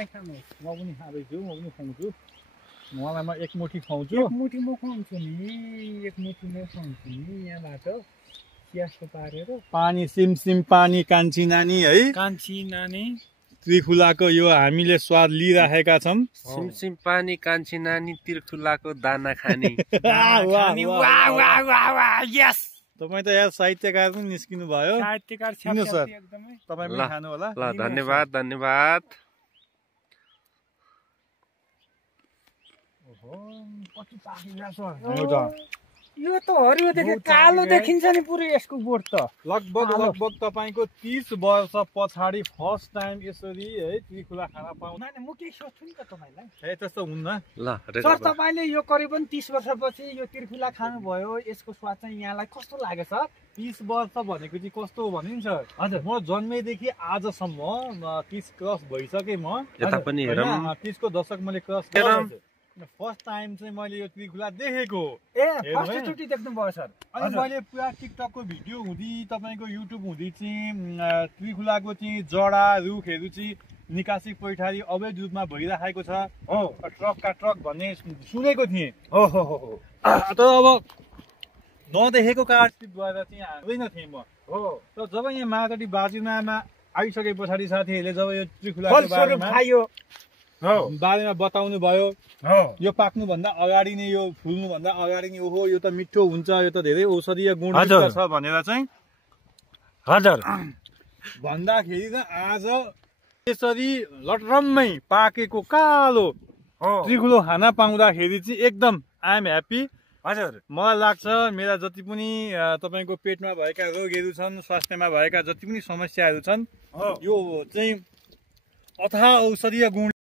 तपाईँ खानुहोस्। म पनि खाँदैछु, म पनि खुवाउँछु। मलाई म एक मुठी खुवाउँछु। एक मुठी म खुवाउँछु नि, एक मुठी म खुवाउँछु नि यहाँबाट चियासो पारेर। पानी सिमसिम पानी कान्छी नानी है, कान्छी नानी त्रिखुलाको यो हामीले स्वाद लिइराखेका छौँ। सिमसिम पानी कान्छी नानी त्रिखुलाको दाना खानी। यस तपाईँ त यहाँ साहित्यकार पनि निस्किनु भयो। साहित्यकार किन सर? एकदमै। तपाईँ पनि खानु होला। ल धन्यवाद धन्यवाद। कति पाकिरहेको छ यो त हरियोदेखि कालो देखिन्छ नि पुरै यसको बोट त। लगभग तपाईँको 30 वर्ष पछाडि फर्स्ट टाइम यसरी है त्रिखुला खाना पाउँदा। म केही सोध्छु नि त तपाईँलाई। ए त्यस्तो हुन्न। ल सर तपाईँले यो करिबन 30 वर्षपछि यो त्रिखुला खानुभयो, यसको स्वाद चाहिँ यहाँलाई कस्तो लाग्यो सर? 30 वर्ष भनेको चाहिँ कस्तो हो भने नि सर, हजुर म जन्मेदेखि आजसम्म 30 क्रस भइसकेँ म। यता पनि हेरौँ। 30 को दशक मैले क्रस गरेँ। फर्स्ट टाइम चाहिँ मैले यो त्रिखुला देखेको। फर्स्ट चोटि देख्नु भयो सर? अनि मैले पुरा टिकटकको भिडियो हुँदी, तपाईँको युट्युब हुँदी चाहिँ त्रिखुलाको चाहिँ जडा रुखहरू चाहिँ निकासी पैठारी अवैध रूपमा भइराखेको छ। हो ट्रकका ट्रक भन्ने सुनेको थिएँ। हो हो हो तर अब नदेखेको कारणले गएर चाहिँ हाल्दैन थिएँ म। हो तर जब यहाँ मादरी बाजुनामा आइसके पछाडि साथीहरूले जब यो त्रिखुलाको बारेमा बताउनु भयो, यो पाक्नुभन्दा अगाडि नै, यो फुल्नुभन्दा अगाडि नै ओहो यो त मिठो हुन्छ, यो त धेरै औषधीय गुणयुक्त छ भनेर चाहिँ हजुर भन्दाखेरि त आज यसरी लटरम्मै पाकेको कालो त्रिखुलो खाना पाउँदाखेरि चाहिँ एकदम आई एम ह्याप्पी। हजुर मलाई लाग्छ मेरा जति पनि तपाईँको पेटमा भएका रोगहरू छन्, स्वास्थ्यमा भएका जति पनि समस्याहरू छन्, यो चाहिँ अथाह औषधीय गुण